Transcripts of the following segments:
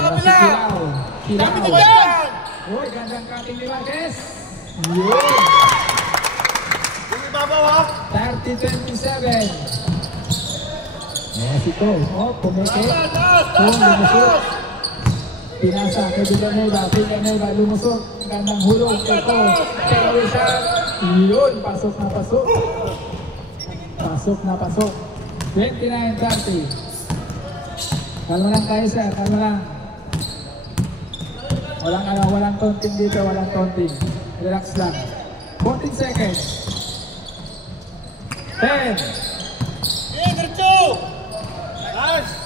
kabila! Kilaw. Dami ko yan! Uy, gandang cutting ni Marquez. Yun. Yung ibabaw ha? 30-27. Mexico. Oh, pumike. Taas! Lumusot. Pinasa kay Villanueva. Lumusot. Gandang hulog. Ito. Pero siya. Yun. Pasok na pasok. Pasok na pasok. 29-30. Kalma lang tayo sir. Kalma lang. Walang taunting dito. Walang taunting. Relax lang. 14 seconds. 10. Diretso! Nice!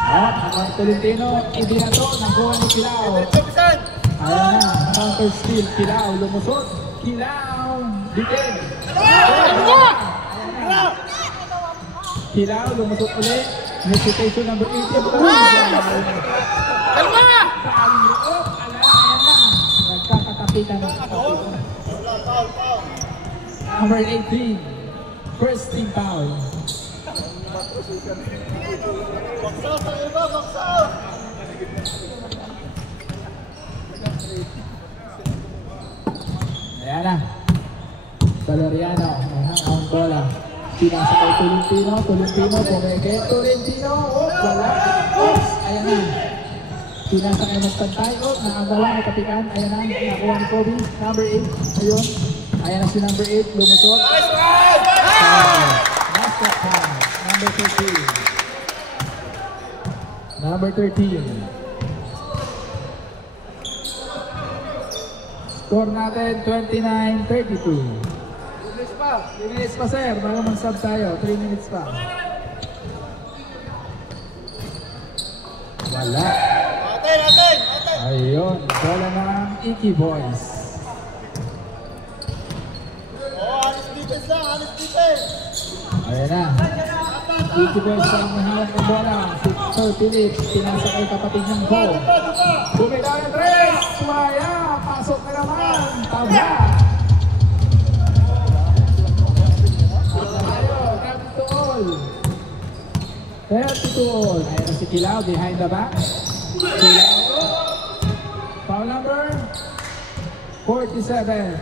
Ang Tolentino, ibinato, nakuha ni Kilaw. Diretso, Bisan! Ayan na, counter steal, Kilaw, lumusot. Kilaw, bitin. Kilaw, lumusot ulit. Recitation number 18. Kalma! Ayan na. Nagkakatapitan. Number 18. First team foul. Baksaw sa iba, baksaw! Ayan na. Valeriano, ang bola. Pinasa kay Tolentino, pumeke. Tolentino, wala. Ayan na. Pinasa kay Magpantay, nakagawa, nakapikan. Ayan na, nakuha ni Kobe. Number 8, ayun. Ayan na si number 8, lumusot. Nice round! Basket time, number 13. Number 13. Score natin 29-32. 3 minutes pa sir, bago mag-sub tayo. 3 minutes pa. Wala. Atin! Ayun, bola ng Iki Boys. Honest defense! Ayan na. Iki Boys sa inahawak ng bola. Si Sir Philip, pinasa kay kapatid ng Bo. Bumitaw yung tres! Waya! Pasok na naman! Tama! Tayo, 32 all. Ayan na si Kilaw, behind the back. Kilaw. Foul number 47.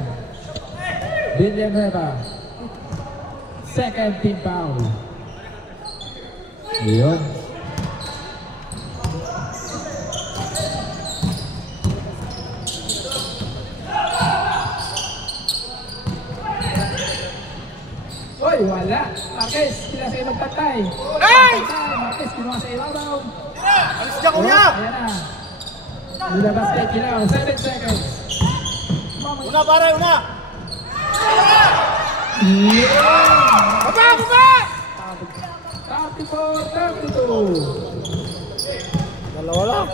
Villanueva. Second team foul. Ayun. Oy, wala. Marquez, sila sa'yo magtatay. Nice! Marquez, kinuha sa ibabaw. Alis dyan, kuya! Ayan na. Nilabas kay Kilaw. 7 seconds. Una, pare, una! Yeah! Baba! 34-32. Dalawa lang.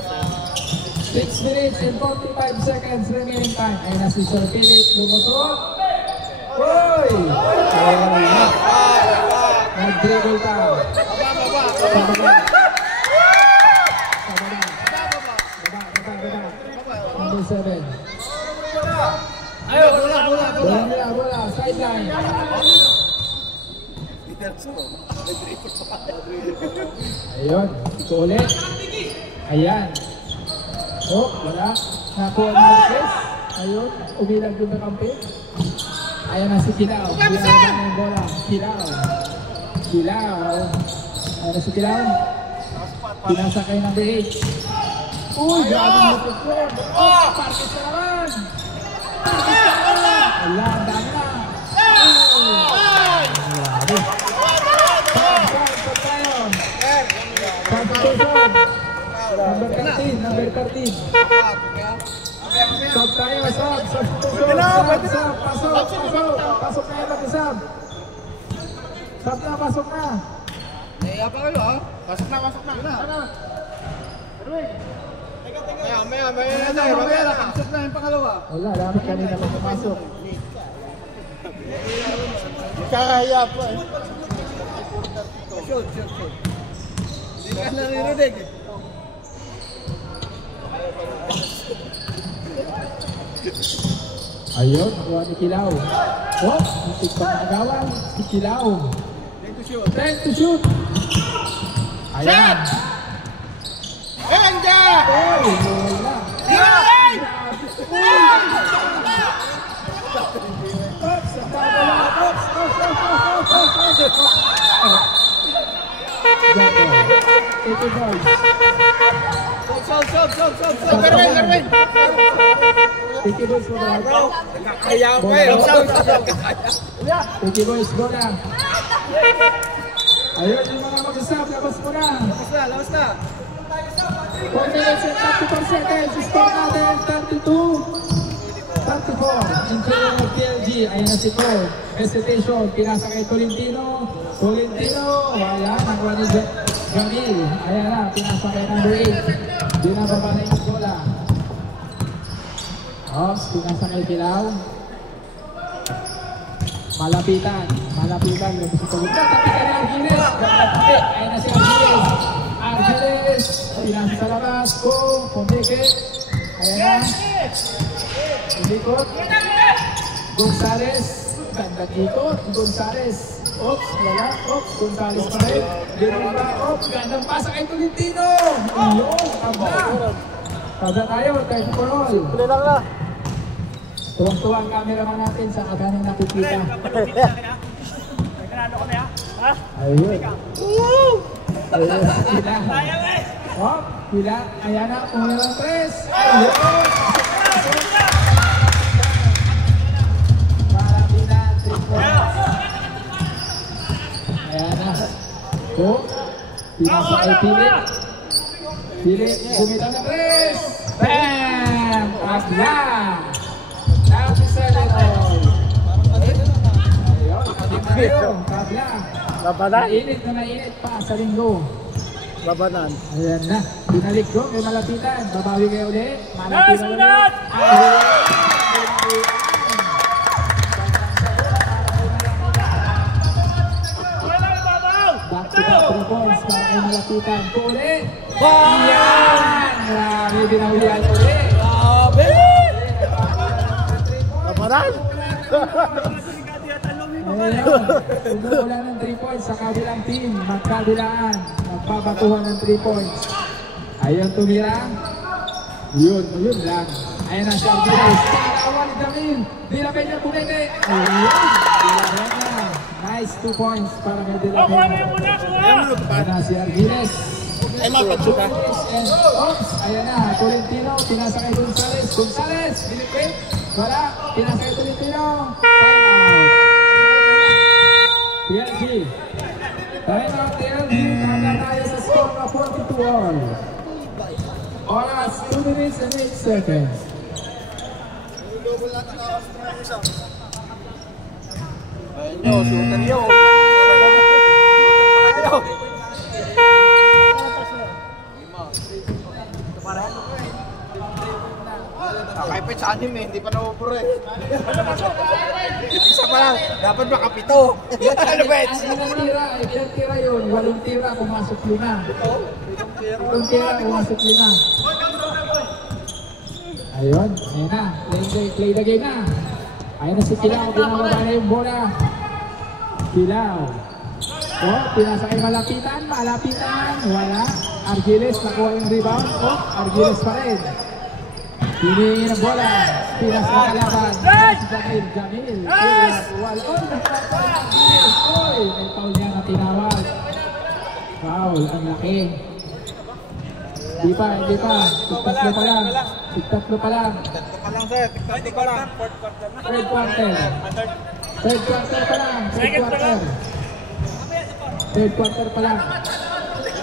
6 minutes and 45 seconds remaining time. Ayun na si Sir Philip. Lumusot. Uy! Nag-dribble pa. Baba! Number 7. Ayaw, bola! Bola. Sideline. Ayun. Ito ulit. Ayan. Oh, wala. Nakuha ni Marquez. Ayun. Umilag doon na kampi. Ayan na si Kilaw. Binawa na yung bola. Kilaw. Ayan na si Kilaw. Pinasa kay number 8. Uy, grabe mo ito po. Oh, Marquez na naman. Wala, ang dami na. Grabe. Saan tayo? Number 13. Sab tayo, sab. Pasok na yan mag-isab. Pasok na. Naiya pa kayo, ha? Pasok na. Ano? Maya na. Pasok na yung pangalawa. Wala, dapat kanina pa pumasok. Kakahiya pa eh. Shoot. Hindi ka naririnig eh. Ayun, nakuha ni Kilaw. Oh, muntik pa nakagawan. Si Kilaw. Time to shoot. Ayan. And Boys. Garwin. Tiki Boys mo ba? Kaya ko eh. Tiki Boys, go na. Ayun yung mga mag-usap, labas mo na. Labas na. 4 minutes and 34 seconds. Score natin 34. Interior of TLG. Ayan na si Cole. Hesitation. Pinasa kay Tolentino. Wala. Nakuha ni Jamil. Ayan na. Pinasa kay number 8. Di na baba na yung bola. Ops. Pinasa kay Kilaw. Malapitan. Labas si Tolentino. Tapi kay Argiles. Ayan na si Argiles. Pinasa sa labas. Pumike. Ayan na. Ikot. Gonzales. Ganda ikot. Gonzales. Ops. Wala. Ops. Gonzales pa rin. Dirumba. Ops. Gandang pasa kay Tolentino. Iyong. Tabla tayo. Kahit Corol. Puli lang na. Tuwang-tuwa ang cameraman natin sa kaganing nakikita. Ayun. Ayun. Pila. Op. Pila. Ayan na. Pumirang 3. Ayun. Ayan na. Pinasa kay Pilit. Bumita na 3. Bam! Tabla! 97 all. Ayun. Tabla. Labanan. Mainit pa sa linggo. Labanan. Ayan na. Binalik ko. May malapitan. Babawi kayo ulit. Malapitan ulit. Back to back 3 points para kay malapitan. Ulit. Yan! Marami binahulihan ulit. Labanan. Ayun. Umuulan ng 3 points sa kabilang team. Magkabilaan. Magpapatuhan ng 3 points. Ayun tumira. Yun lang. Ayun na si Argiles. Pangalawa ni Jamil. Dilapin niya Pumike. Ayun. Dilapin niya. Nice 2 points para kay Dilapin niya. Ayun na si Argiles. Oops. Ayun na. Tolentino. Pinasa kay Gonzales. Dilipin. Wala. Pinasa kay Tolentino. Time out. TLG. Time out TLG. Tabla tayo sa score na 42 all. Oras 2 minutes and 8 seconds. Ayun, sutan nyo. Kahit sa anime, hindi pa nauburo eh. Isa pa lang, dapat makapito. Ano ba? Ilang tira yun, 8 tira, pumasok 5. 8 tira, pumasok 5. Ayun na, play the game na. Ayun na si Kilaw, binababa na yung bola. Kilaw. Pinasa kay malapitan, wala. Argiles, nakuha yung rebound. Argiles pa rin. Hinihingi ng bola. Pinas na kalaban. Si Jamil. Wala. May foul niya na tinawag. Foul, ang laki. Hindi pa. Tigtatlo pa lang. Sir. Tigtatlo pa lang. Third quarter pa lang. Third quarter pa lang.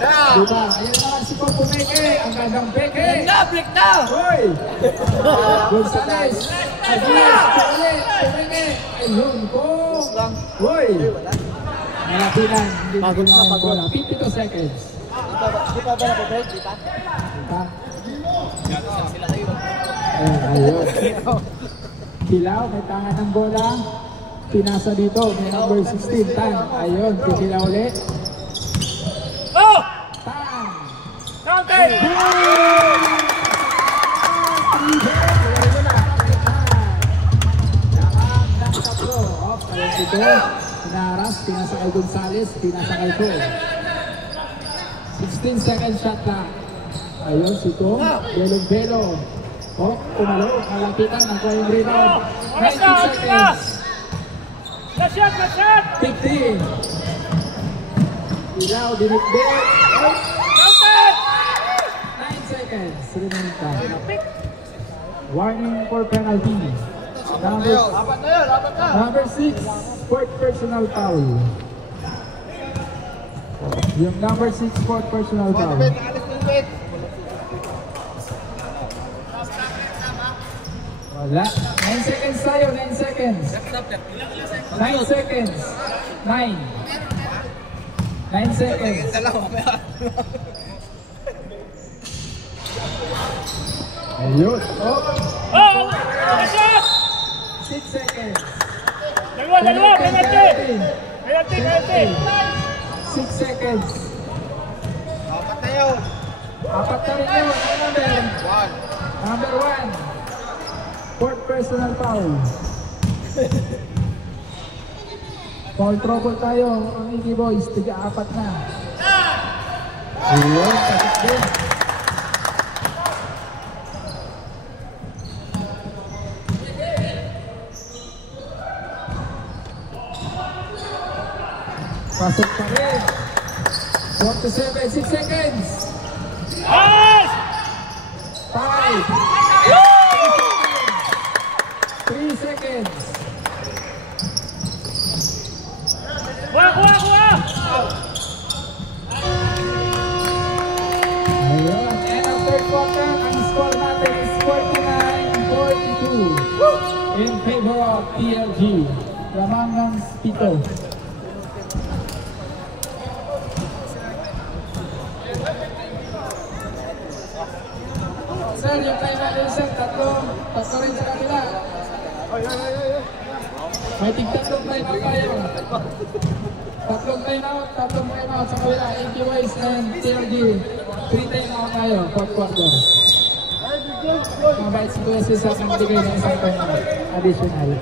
Diba? Ayan naman si Pumike. Ang gandang Beke. Break na! Hoy! Gonzales. Argiles. Pumike. Ayun ko. Hoy! Malapitan. Hindi na ginawa yung bola. 52 seconds. Di pa ba na-break? Di pa? Ayun. Kilaw. May tangan ng bola. Pinasa dito. May number 16. Tan. Ayun. Kikilaw ulit. Tan. Counting! Pinaras, pinasa kay Gonzales, pinasa kay Ko. 16 second shot na. Ayun, si Ko. Belong-belo. Umalo, kalapitan, nakuha yung rebound. 19 seconds. Last shot! 15. Ilaw, dinigdig. remaining time. Warning for penalty. Number 6, fourth personal foul. Yung number 6, fourth personal foul. Wala. 9 seconds tayo, 9 seconds. 9 seconds. 9 seconds. Ayun. Oh! 6 seconds. Dalawa, penalty. 6 seconds. Apat na yun. Apat na rin yun. Number 1. Fourth personal foul. Foul trouble tayo. Ang Iggy Boys, tiga-apat na. Ayun, sakit din. Pasok pa rin. 47, 6 seconds. 5. 3 seconds. Kuha! Ayun, end of third quarter. Ang score natin is 49-42 in favor of PLG. Lamang ng Spito. Sir, yung time natin sir, tatlo rin sa kanila. May tig-tatlong time out tayo. Tatlong time out sa kanila. AQYs and TLG. 3 time out tayo, fourth quarter. Mabait si Kuya Cesar na matigay ng isang time out. Additional.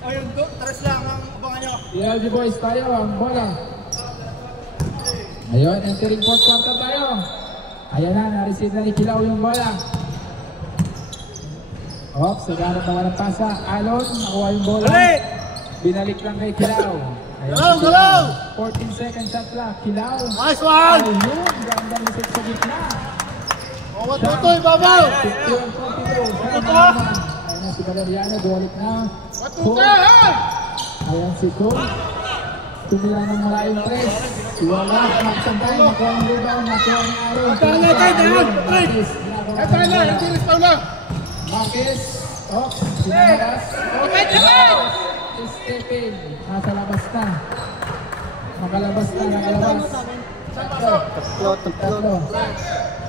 Ayun, tres lang ang abangan nyo. PLG boys tayo, ang bola. Ayun, entering fourth quarter tayo. Ayan na, na-receive na ni Kilaw yung bola. Saganap naman ang pasa. Alon, nakuha yung bola. Binalik lang kay Kilaw. Galaw! 14 second shot clock. Kilaw. Nice one! Ayun, ganda nisip sa gitna. Matutoy, babaw! 51-42. Ayan na si Valeriano, buwalik na. Matutoy! Ayan si Cole. Tumira ng malayong tres. Wala, magsantay, nakuha ng rebound, nakuha ng araw. Marquez, sinaras. Stephen, nasa labas na. Nakalabas. Tatlo.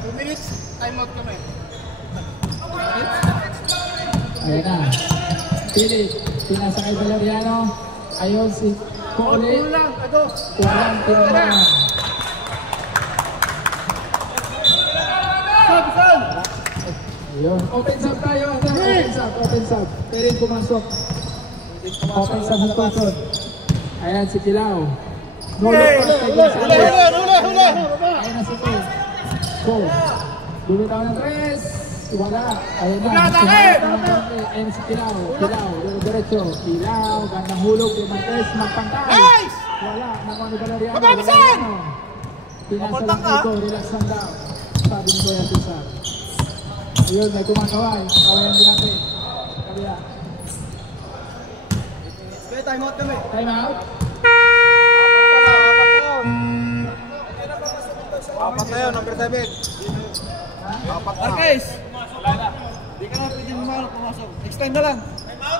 2 minutes, time out kami. Ayan na. Philip, pinasa kay Valeriano. Ayun si Cole. Kulang, tinamaan. Ayun, open sub tayo. Open sub. Pero yung pumasok. Open sub ng Tucson. Ayan si Kilaw. Huli! Ayan na si Cole. Cole. Bumitaw ng tres. Wala. Ayun na. Ayun si Kilaw. Diretso. Kilaw. Gandang hulog. Marquez. Magpangkay. Wala. Nakuha ni Valeriano. Pinasa lang ito. Relax lang daw. Sabi ni Kuya Cesar. Ayun, may kumakaway. Kawayan din natin. Kabila. Time out kami. Time out. Apat na yun, number 7. Apat na. Marquez! Di ka na pwede pumasok. Next time na lang.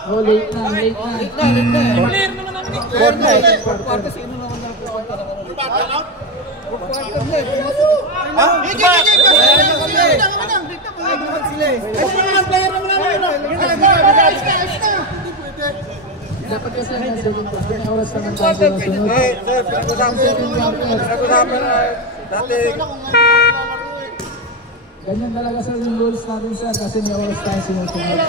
Oh, late na. Clear mo na namin. Clear na. Fourth quarter, sino naman na fourth quarter? Fourth quarter na. Ha? Dapat kasi ang second quarter. May oras naman tayo sa sunod. Ganyan talaga sa yung rules natin sir kasi may oras tayo sinusunod.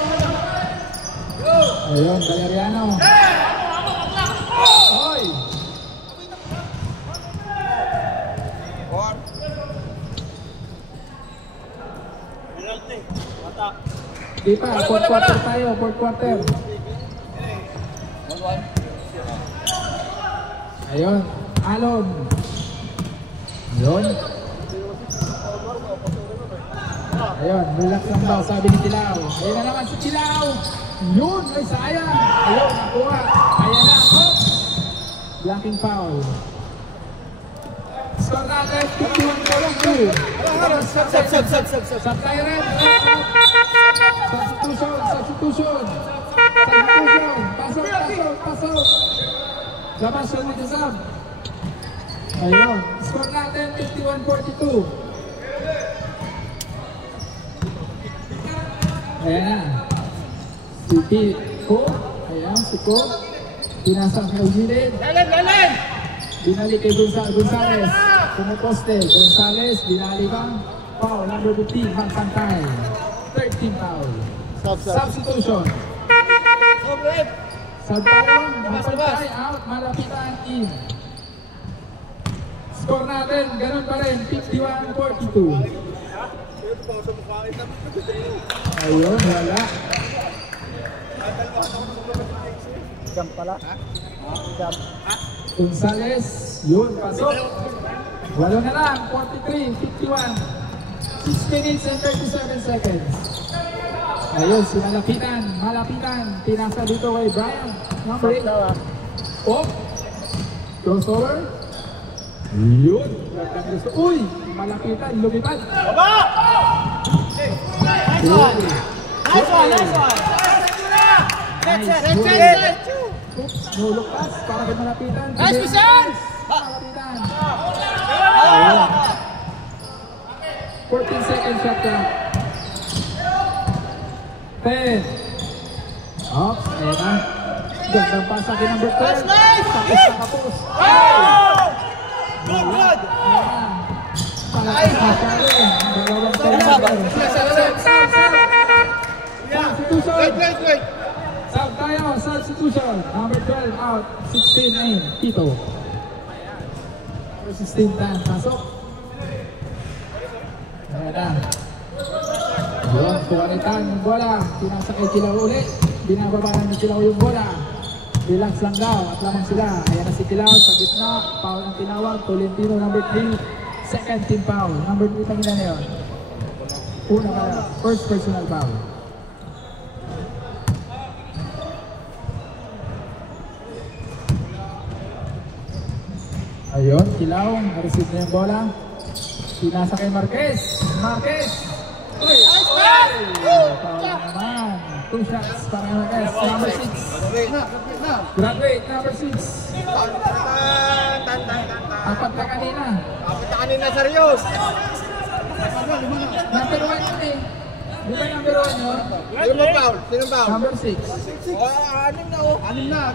Ayun, Valeriano. Hoy! Di pa, fourth quarter tayo, fourth quarter. Ayun, Alon. Ayun. Ayun, relax lang daw, sabi ni Tilaw. Ayun na naman si Tilaw. Yun, ay sayang. Ayun, nakuha. Ayan na, oh. Blocking foul. Score natin, 51-42. Supply red. Substitution. Pasok. Labas yung nag-sub. Ayun, score natin, 51-42. Ayan na. Si Ko. Ayan, si Ko. Pinasang kay Ujilin. Binalik kay Gonzales. Pumuposte. Gonzales, binalikan. Foul, number 15, Magsantay. 13 foul. Substitution. Santayon, Magsantay out. Malapitan in. Score natin, ganun pa rin. 51-42. Ayun, wala. Jump pala. Jump. Gonzales, yun, pasok. Walo na lang, 43-51. 6 minutes and 37 seconds. Ayun, malapitan. Tinasa dito kay Brian. Number 8. Oh, crossover. Yun, uy, malapitan, lumipad. Nice one. Oops, nulok pass para kay malapitan. Nice vision! Malapitan. 14 seconds shot clock. 10. Oops, ayan na. Gandang pasa kay number 12. Tapos. Good! Wait. Sub tayo, substitution. Number 12 out, 16 in, Tito. Number 16 tan, pasok. Ayan na. Yun, kuwalitan yung bola. Pinasa kay Kilaw ulit. Binababaran ni Kilaw yung bola. Relax lang daw at lamang sila. Ayan na si Kilaw sa gitna. Foul ang tinawag. Tolentino number 3. Second team foul. Number 3 pangila na yun. Una pala. First personal foul. Ayun, Kilaw. Na-receive na yung bola. Pinasa kay Marquez. Uy! Foul naman. 2 shots para kay Marquez. Number 6. Graduate, number 6. Apat na kanina, serious. Number 1 yun eh. Di ba number 1 yun? Sino foul? Number 6. Anim na.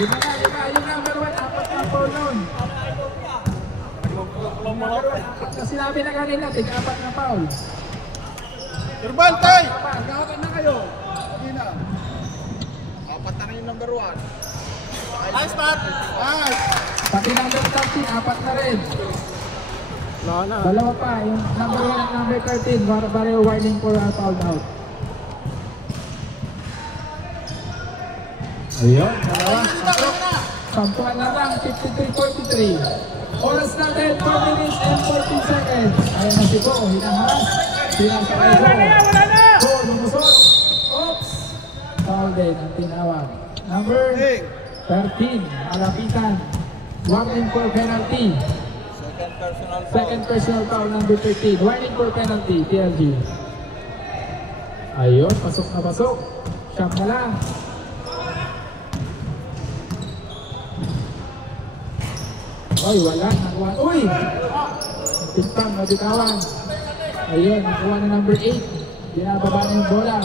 Lima na. Yung number 1, apat na foul nun. Sa sinabi na kanina, tig-apat na foul. Turbantay! Nakapat na kayo. Hindi na. Apat na yung number 1. Nice, Pat! Nice! Pati number 13, apat na rin. Dalawa pa, yung number 1 at number 13, pareho warning for a foul out. Ayun, dalawa. Sampuan na lang, 53-43. Oras natin, 4 minutes and 14 seconds. Ayan na si Bo, hinaharas. Pinasakay Bo. Bo, lumusot. Oops! Foul din ang tinawag. Number 13, malapitan. Warning for penalty. Second personal foul, number 13. Warning for penalty, TLG. Ayun, pasok na pasok. Shot na lang. Oy, wala. Nakuha. Uy! Pintang, nabitawan. Ayun, nakuha na number 8. Binababa na yung bola.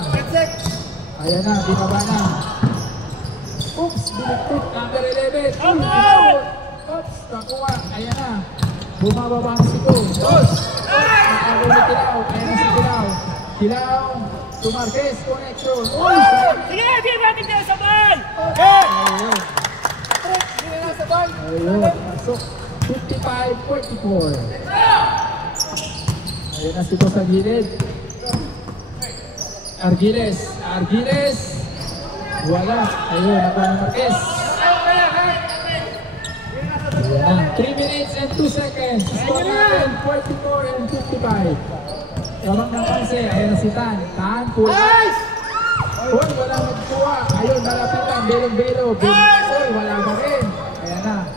Ayan na, binaba na. Oops, binagpit. Number 11. Oops, nakuha. Ayan na. Bumababa na si Ko. Oops! Nakalo ni Kilaw. Ayan na si Kilaw. Kilaw. To Marquez, connection. Uy! Sige, di natin tayo sabay! Ayun. Ayun, masok. 55-44. Ayan na si Ko sa gilid. Argiles. Wala. Ayun, nakuha ng Marquez. Ayan. 3 minutes and 2 seconds. Score natin, 44 and 55. Lamang ng panse. Ayan na si Tan. Tan, pull. Pull, wala magkuha. Ayun, malapitan. Belong-belo. Pull, wala ba rin. Ayan na.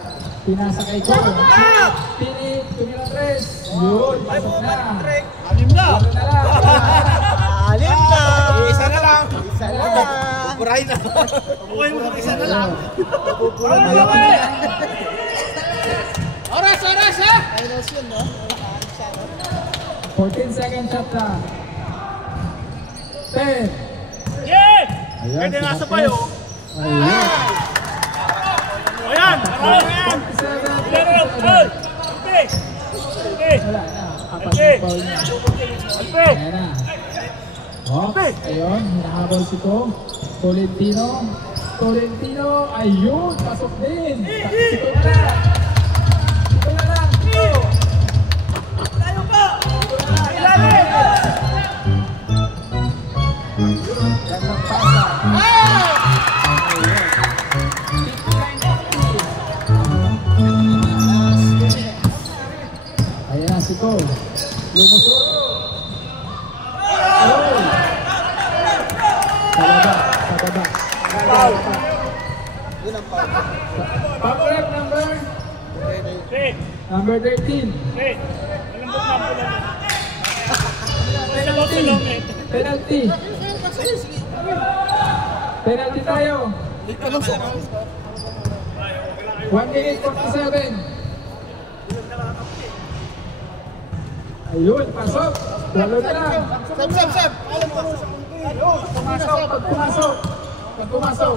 Pinasakay ko. Pini, tumila 3. Yun, pasok na. Alim na! Ano na lang. Alim na! Isa na lang! Buray na. Okay mo isa na lang. Oras ha! Ayos yun, no? 14 second shot na. 10. Yes! Ayan, Pwede si nasa Marquez. payo. Ayan. O yan! Ayan! 47. Okay! Okay! Wala na. Apat yung foul niya. Okay! Ayan na. Okay. Ayun, hinahabol si Ko. Tolentino. Ayun, pasok din. Ito na lang. Tayo ka! Ilalim! Gandang pasa. Ayan na si Ko. Lumusot. Sa baba. Power rep Okay! number 13. Okay! Malambot na po lang. Malambot lang eh. Penalty tayo. 1 minute 47. Ayun, pasok. Walo na lang. Sab! Alam mo! Pag pumasok.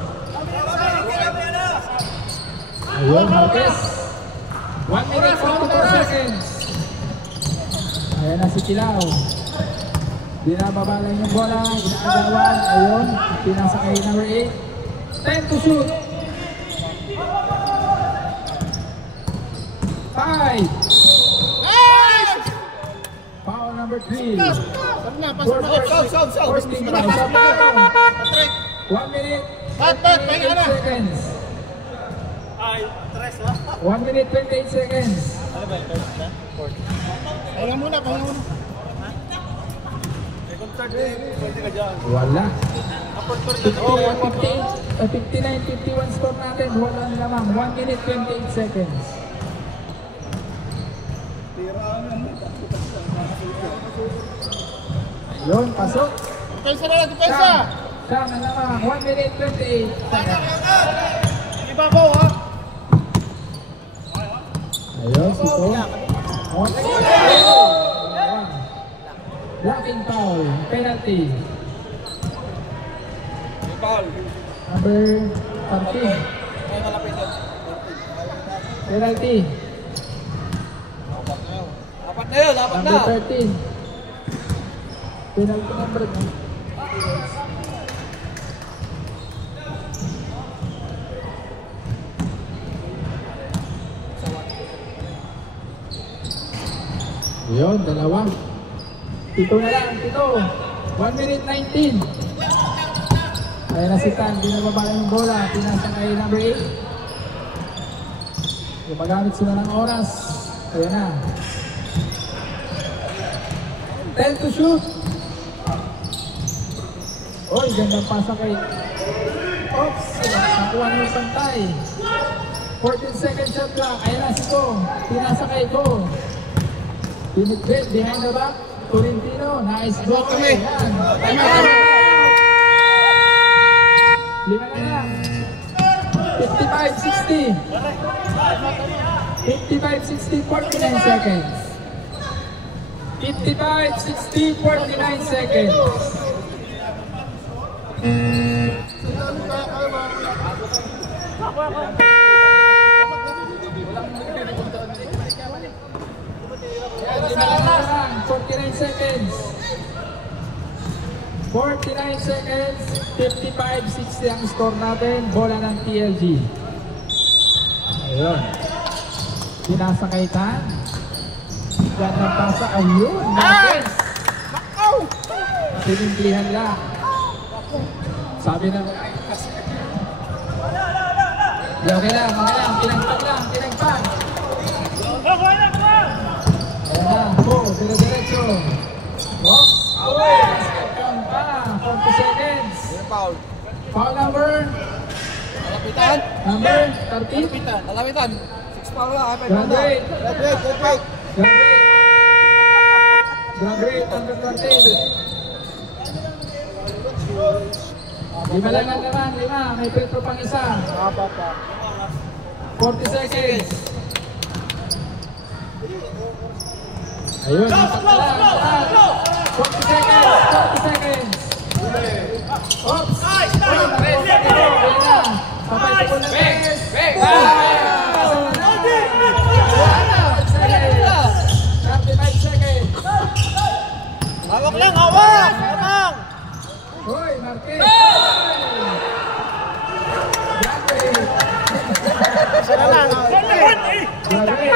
Ayun, Marquez. 1 minute 44 seconds. Ayan na si Kilao. Binababa lang yung bola. Inaagawan. Ayun, pinasakay number 8. 10 to shoot. 5. Foul number 3. Forcing foul. 1 minute 28 seconds. 1 minute 28 seconds. Pahinga muna. Wala. 59-51 score natin. Wala lamang. 1 minute 28 seconds. Ayun, pasok. Depensa na lang, depensa! Sam na lamang. 1 minute 28 seconds. Ibabaw ha! Ayun, si Ko. Blocking foul. Penalty. Number 14. Penalty. Dapat na yun, dapat na! Number 13. Penalty number 1. Yun, dalawa. Pito na lang, pito. 1 minute 19. Ayan na si Tan, di nababa yung bola. Pinasa kay number 8. Gumagamit sila ng oras. Ayan na. 10 to shoot. Oy, gandang pasa kay Ops. Nakuha na yung pantay. 14 second shot lang. Ayan na si Ko. Pinasa kay Ko. Pinitbit behind the back. Tolentino. Nice block kami. Ayan. Lima na lang. 55-60. 55-60, 49 seconds. 55-60, 49 seconds. Yan, 49 seconds. 49 seconds, 55-60 ang score natin. Bola ng TLG. Ayun. Pinasa kay Tan. Yan ang pasa. Ayun. Marquez. Sinimplihan lang. Sabi na. Okay lang. Pinagpag lang. Ayan na. Dire-diretso. Walk away. Basket count pa. 40 seconds. Foul number. Malapitan. Number 13. Malapitan. 6 foul lang. Graduate. Graduate. Number 13. 5 lang naman. 5. May Petro pang isa. 40 seconds. Ayun. 40 seconds. Oops! Papay po ng best! 35 seconds! Hawak lang, hawak! Hawak! Hoy, Marquez! Sana lang. Graduate! Graduate.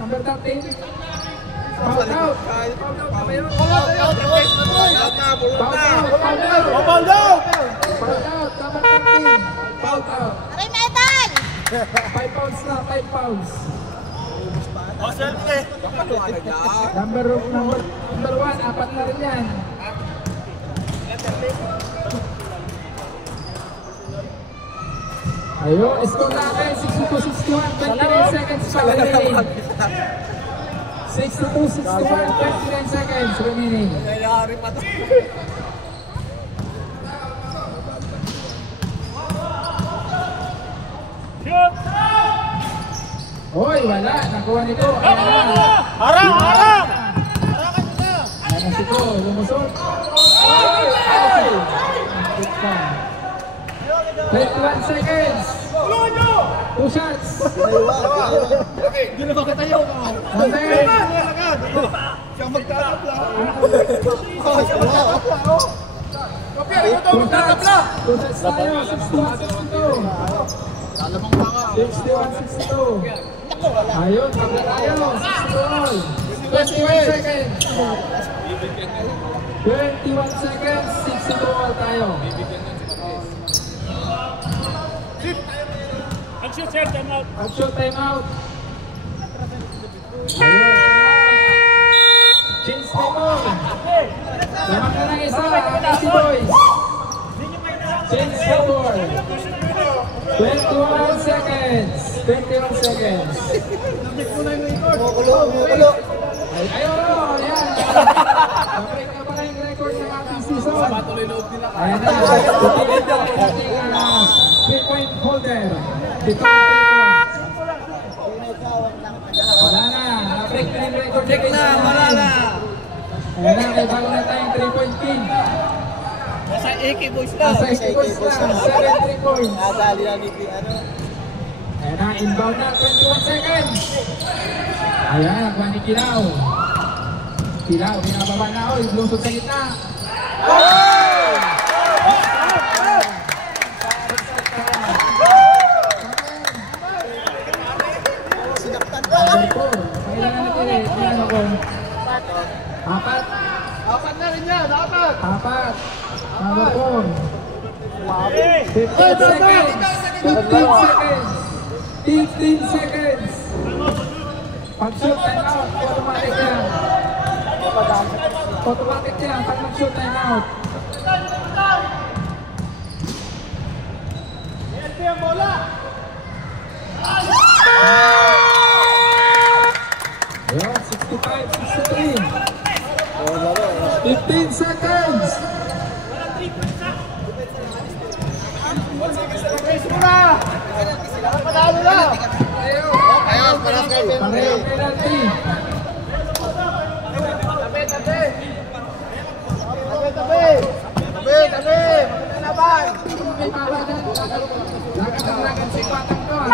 Number 13. Foul out. Foul down! Foul out. Aray, metal! 5 pounds na, 5 pounds. O, swerte. Number 1, 4 na rin yan. Ayun, score natin, 62-61, 29 seconds pa remaining. 62-61, 29 seconds remaining. Hoy, wala, nakuha nito. Harang! Harang! Ayan na si Ko, lumusot. Ay! 21 seconds. 2 shots. Hindi na makatayo ka. Siyang magtatapla. Kapya, ito ito magtatapla. 2 shots tayo, 61-62. 61-62. Ayun, tabla tayo. 62 all. 21 seconds. 21 seconds, 62 all tayo. Action time out. Ayun. Change time out. Lamang na ng isa, Easy Boys. Change the ball. 21 seconds. 21 seconds. Ayun, yan. Babalik na ba yung record ng ating season? Ayan na. Tutuloy na ating 3-point holder. Wala na. Na-break na yung record. Check na, wala na. Ayan na, may bago na tayong 3-point king. Nasa AK boys lang. Nasa 8 points na, 7 3 points. Nadali na ni ano. Ayan na, inbound na, 21 seconds. Ayan, nagwa ni Kilaw. Kilaw, binababa na ako, lusot sa gitna. Sinaktan pa. Kailangan natin eh, kailangan ko. 4. Apat na rin yan, apat. 4. Number 4. 15 seconds. 15 seconds. 15 seconds. Pag-shoot time out, automatic yan. Automatic yan, pag mag-shoot time out. Ayan, 65-63. 15 seconds. Ayos, paras kayo. Pareho penalty. May pabagan. Lakad-lakad si Patang doon.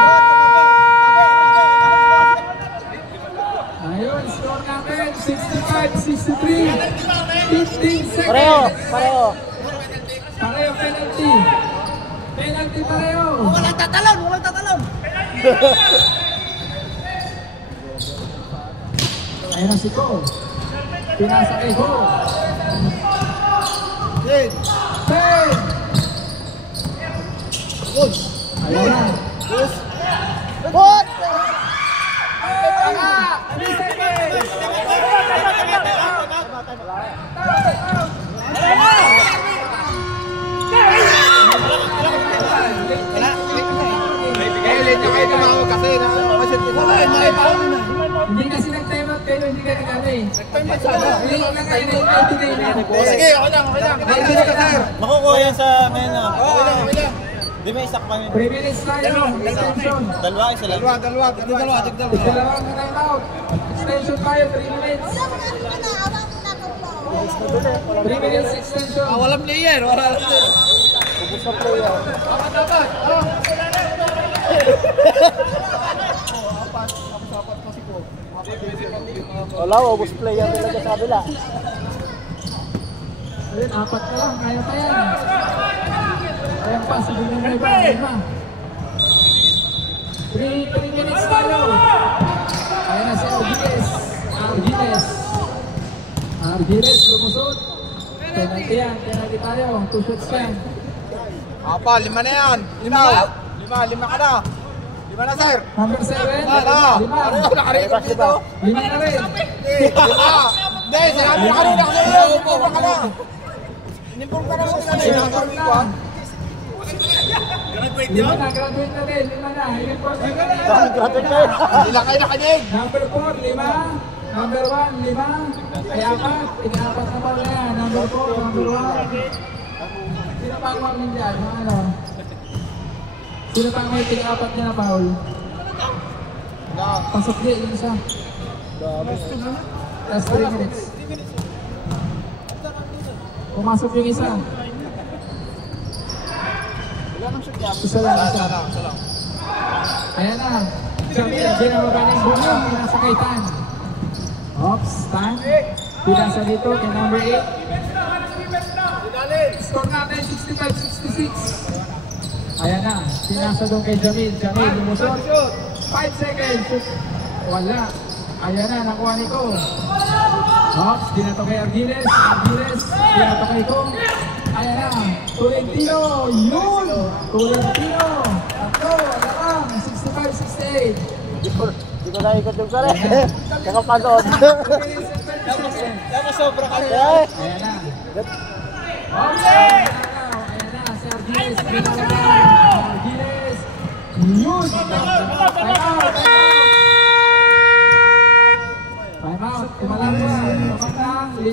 Ayun, score number 65-63. 15 seconds. Pareho. Pareho penalty. Penalty pareho. Walang tatalon. Ayan na si Ko. Pinasa kay Ko. 10. Ayan na. What? Hindi kasi nag-time out kayo, hindi ka nag-ano eh. Late lang kayo, nag-time na. Sige, okay lang. Makukuha yan sa mena. Okay lang. Di may isak pa yun. 3 minutes tayo, extension. Dalawa, isa lang. Dalawa. Dalawang time out. Extension tayo, 3 minutes. 3 minutes extension. Walang player. Wala, ubus player talaga sa kabila. Ayun, 4 na lang, kaya pa yan. Ayan pa, sabi ng may ba? 3 minutes tayo. Ayan na si Argiles, lumusot. Penalty yan, penalty tayo. 2 shots yan. Apa, 5 na yan. 5 ka na. 5 na, sir. Number 7, 5. Nakarekas dito. 5 na rin. 5. Hindi, sinabi na kanina kasi inform ka na. Inform ka na mo sila. Graduate na. 5 na, graduate na din. 5 na, in-inform ka na. Hindi lang kayo nakanig. Number 4, 5. Number 1, 5. Ay 4, ina-4 na pala yan. Number 4, number 1. Sino pa ang warning dyan? Ano? Sino pa ang may ting-4 niya na foul? Pasok din, yung isa. Last 3 minutes. Pumasok yung isa. Isa lang. Ayan na. Diyan ang magaling bunga. Pinasa kay Tan. Ops, Tan. Pinasa dito kay number 8. Score natin 65-66. Ayan na. Pinasa doon kay Jamil. Jamil, lumusot. 5 seconds. Wala. Ayan na, nakuha ni Ko. Ops, dinato kay Argiles. Dinato kay Ko. Ayan na, Tolentino. Yun! Tolentino. Tatlo, alam. 65-68. Hindi ko naikot yung pare. Nakapagod. Sobra ka na. Ayan na. Ops, ayan na, si Argiles. Argiles. Yun! Time out. Kumalang mo. Kumalang 5.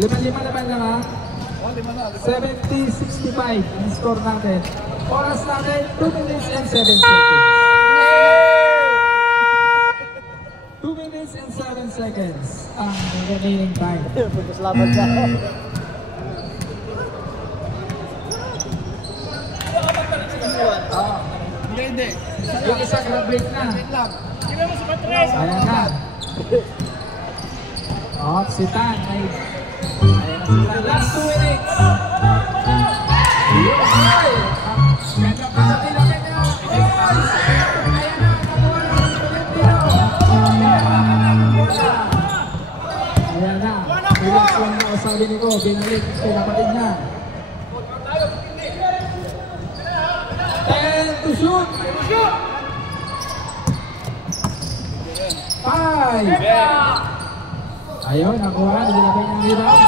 5 naman lang ha. 70-65 ang score natin. Oras natin 2 minutes and 7 seconds. 2 minutes and 7 seconds ang remaining time. Pagkaslaban ka. Hindi. Yung isa grab-break na. Ayan na. Si Tan. Ayan na si Tan. Last 2 minutes. Ganda pa sa tilakin niya. Ayan na. Ayan na. Relax lang na usabi ni Ko. Binalik kay kapatid niya. 10 to shoot. 5. Ayun, nakuha. Nilagay niyang rebound.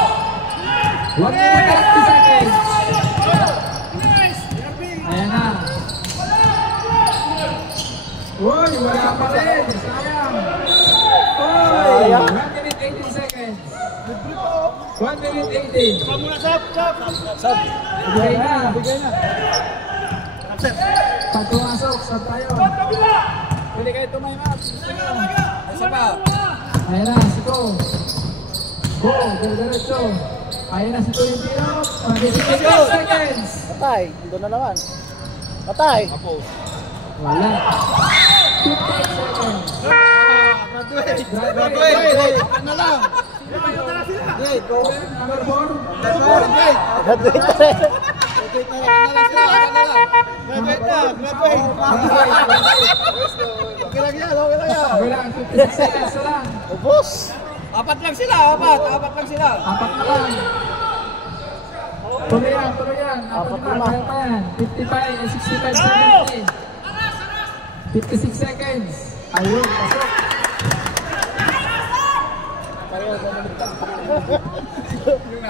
1 minute and 50 seconds. Ayan na. Uy, wala pa rin. Sayang. Uy, 1 minute 18 seconds. 1 minute 18. Sab. Ibigay na. Pag pumasok, sab tayo. Pwede kayo tumaymap. Isa pa. Ayan na, si Ko. Go, diretso. Ayan na si Tolentino. 25 seconds. Patay. Doon na naman. Patay. Wala. 2 Graduate. Apat na lang. Grade. Number 4. Grade. Graduate. Okay lang yan, okay lang yan. Okay lang, 56 seconds na lang. Boss. Apat lang sila, apat lang sila. Apat na lang. Tuloy yan. Apat na lang, kaya pa yan. 55 and 65, 70. 56 seconds. Ayun, pasok.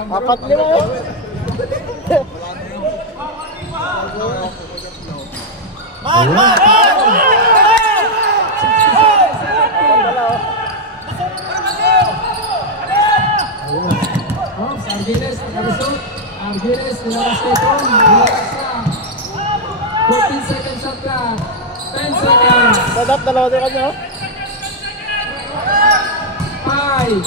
Apat lima. Argiles, nakabusog. Argiles, nilaras kay Tom. Nilaras lang. 14 seconds shot clock. 10 seconds. Dadap, dalawa din kanya. 5.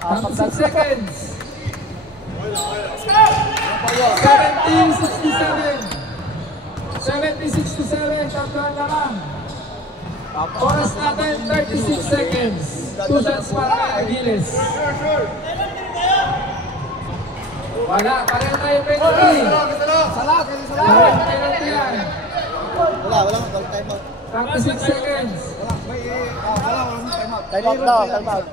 36 seconds. 70-67. Tatluan na lang. Oras natin, 36 seconds. 2 shots para kay Argiles. Wala, pareho tayo penalty. Salah. Pareho penalty yan. Wala. Time out. 36 seconds. Walang time out. Time out daw, time out.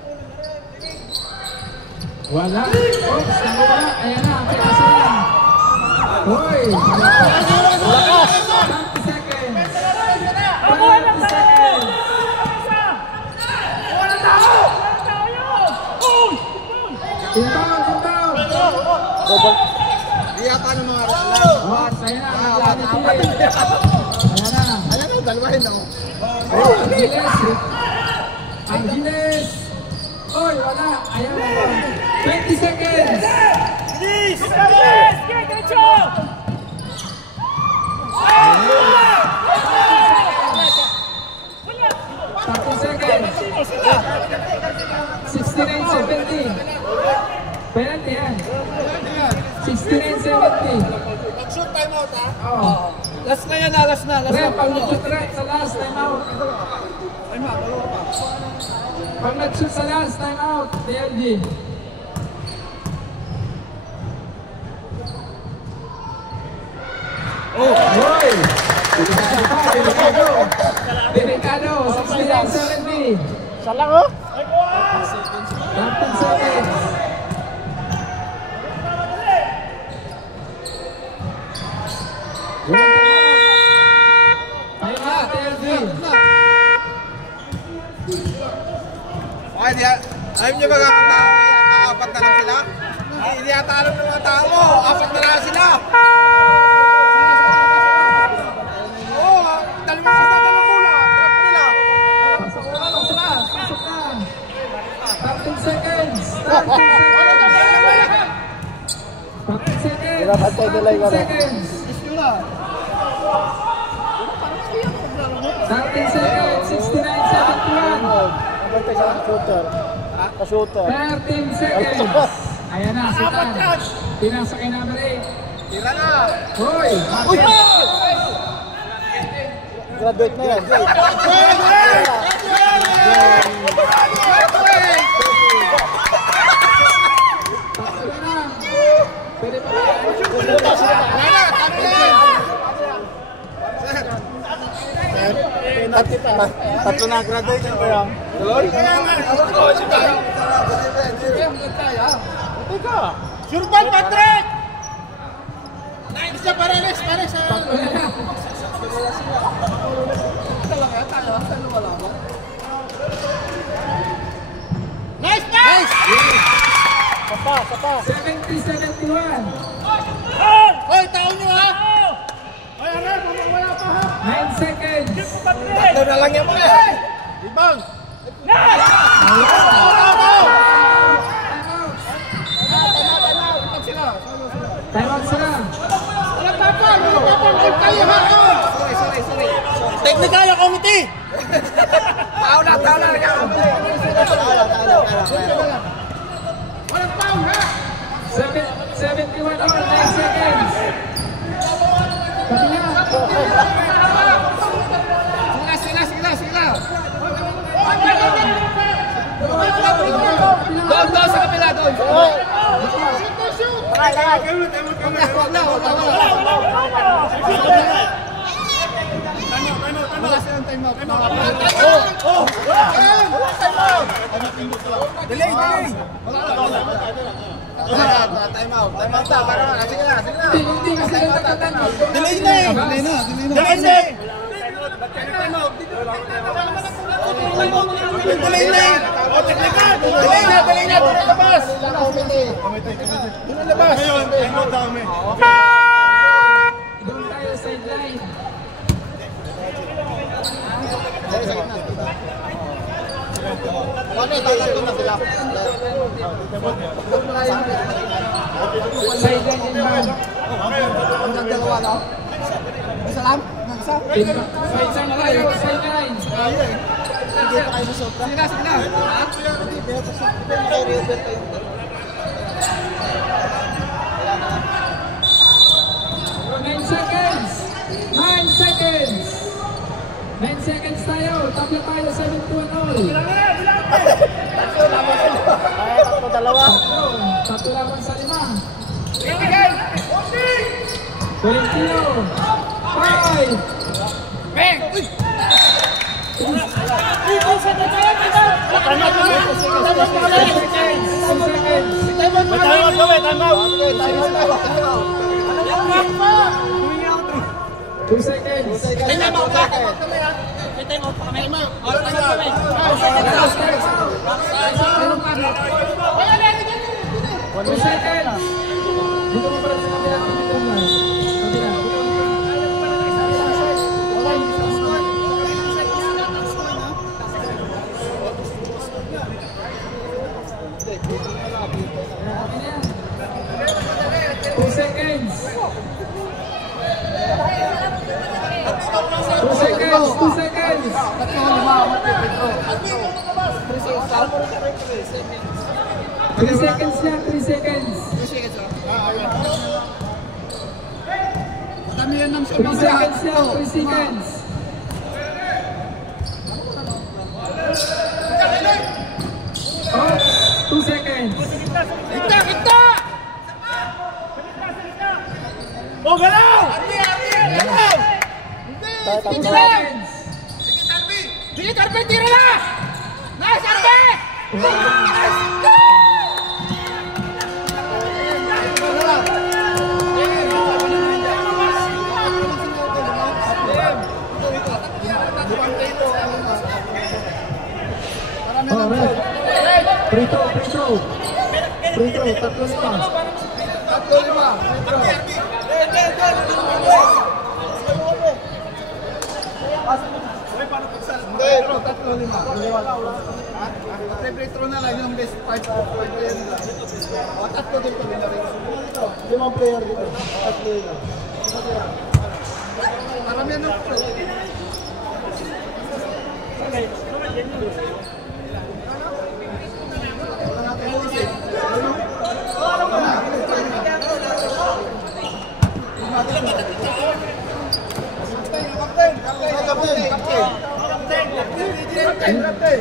Wala. Oops, wala. Ayan na, may asa na. Hoy! 30 seconds. 30 seconds. Inbound. Di yata ng mga Oh, saya na. Ayan na. Ayan o, dalawahin ako. Argiles. Oy, wala. Ayan na. 20 seconds. 30 seconds. 69-70. Penalty yan. 69-70. Mag-shoot time out ha? Oo. Last na yan, last na. Pre, pag nag-shoot sa last, time out. Pag nag-shoot sa last, time out. DLG. Oh! Hoy! Delikado. 69-70. Salang oh? 13 seconds. Time out, DLG. Okay, alam niyo ba apat na lang sila? Hindi yata alam ng mga tao mo. Apat na lang sila. Oo, dalawang bola. Trap nila. Pasok na. 13 seconds. 13 seconds. Dapat tayo nila yung 13 seconds. 13 seconds. 69-71. Dapat tayo sa shooter. Ka-shooter. 13 seconds. Ayan na, sitan. Pinasa kay number 8. Tira na. Hoy! Uy! Graduate na yan. Pwede pa ba? Tatlo na graduation ko yan. Surban Patrick! Isa pares. Tatlo na lang. Nice! Sapa. 70-71. Hoy, tao nyo ha! Hoy, Aral, wala pa ha! 9 seconds. Tatlo na lang yan mga. Ibang! Time out sila. Walang tapang! Kayo ha! Sorry. Technical yung committee! Tao na! Walang tao ha! 71 or 9 seconds. Kapila. Sila. Wala silang time out. Delay! Time out ta. Sige na. Hindi kasi nagtatatan. Delay na eh! Delay na eh! Delay na eh! Delay na! Labas! Labas! Ngayon, time out dami. Doon tayo sideline. Sideline din ba? Hanggang dalawa na. Isa lang? Isa? Sideline tayo, sideline. Hindi pa kayo masobra. Sige na. Ha? Hindi, pero kasi 9 seconds. 9 seconds. 9 seconds tayo. Tabla tayo 7-2-0. Tatlo laban sa 5. Tolentino. 5. Bang! 2 seconds. Time out pa kami. Two seconds. Dito mo pala sa kabila. Kabila. Two seconds. 2 seconds. 3 seconds lang, 3 seconds. 3 seconds lang, 3 seconds. Oh, 2 seconds. Kita! Oh, galaw! 2 seconds. Sige, Carpe, tira na! Nice, Carpe! Oh, red. Free throw, free throw. Free throw, 3-5. 3-5. Free throw na lang yung best 5 player nila. Tatlo din kami na rin. 5 player dito. Tatlo yun. Maramihan ng pro.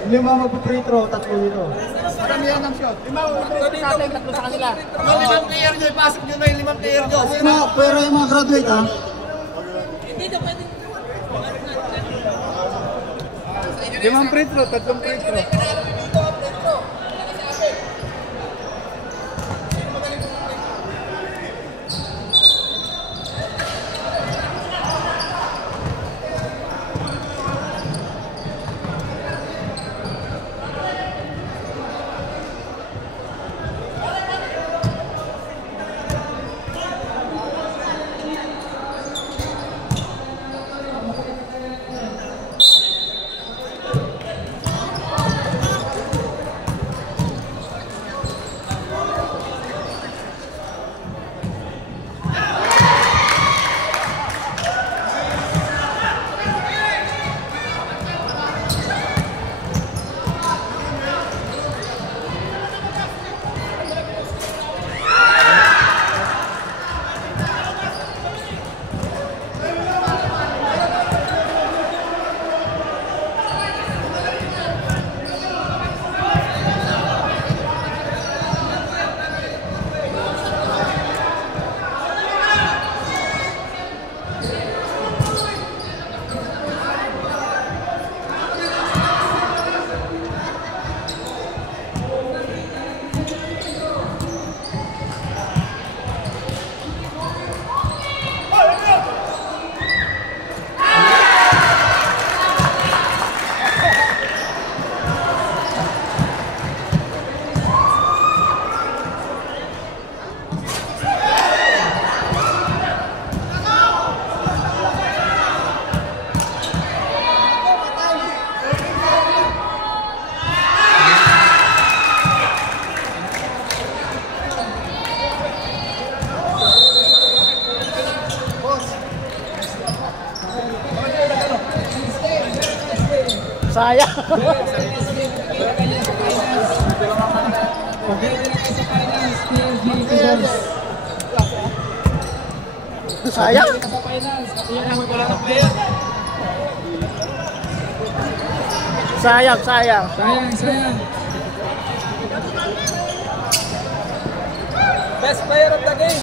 Lima mag-free throw, tatlo dito. Maramihan ng shot. Tatlo dito, tatlo sa kanila. Yung 5 player nyo, ipasok nyo na yung 5 player nyo. Pero yung mga graduate ha? Limang free throw, tatlong free throw. Sayang. Sayang. Sayang, sayang. Sayang. Best player of the game.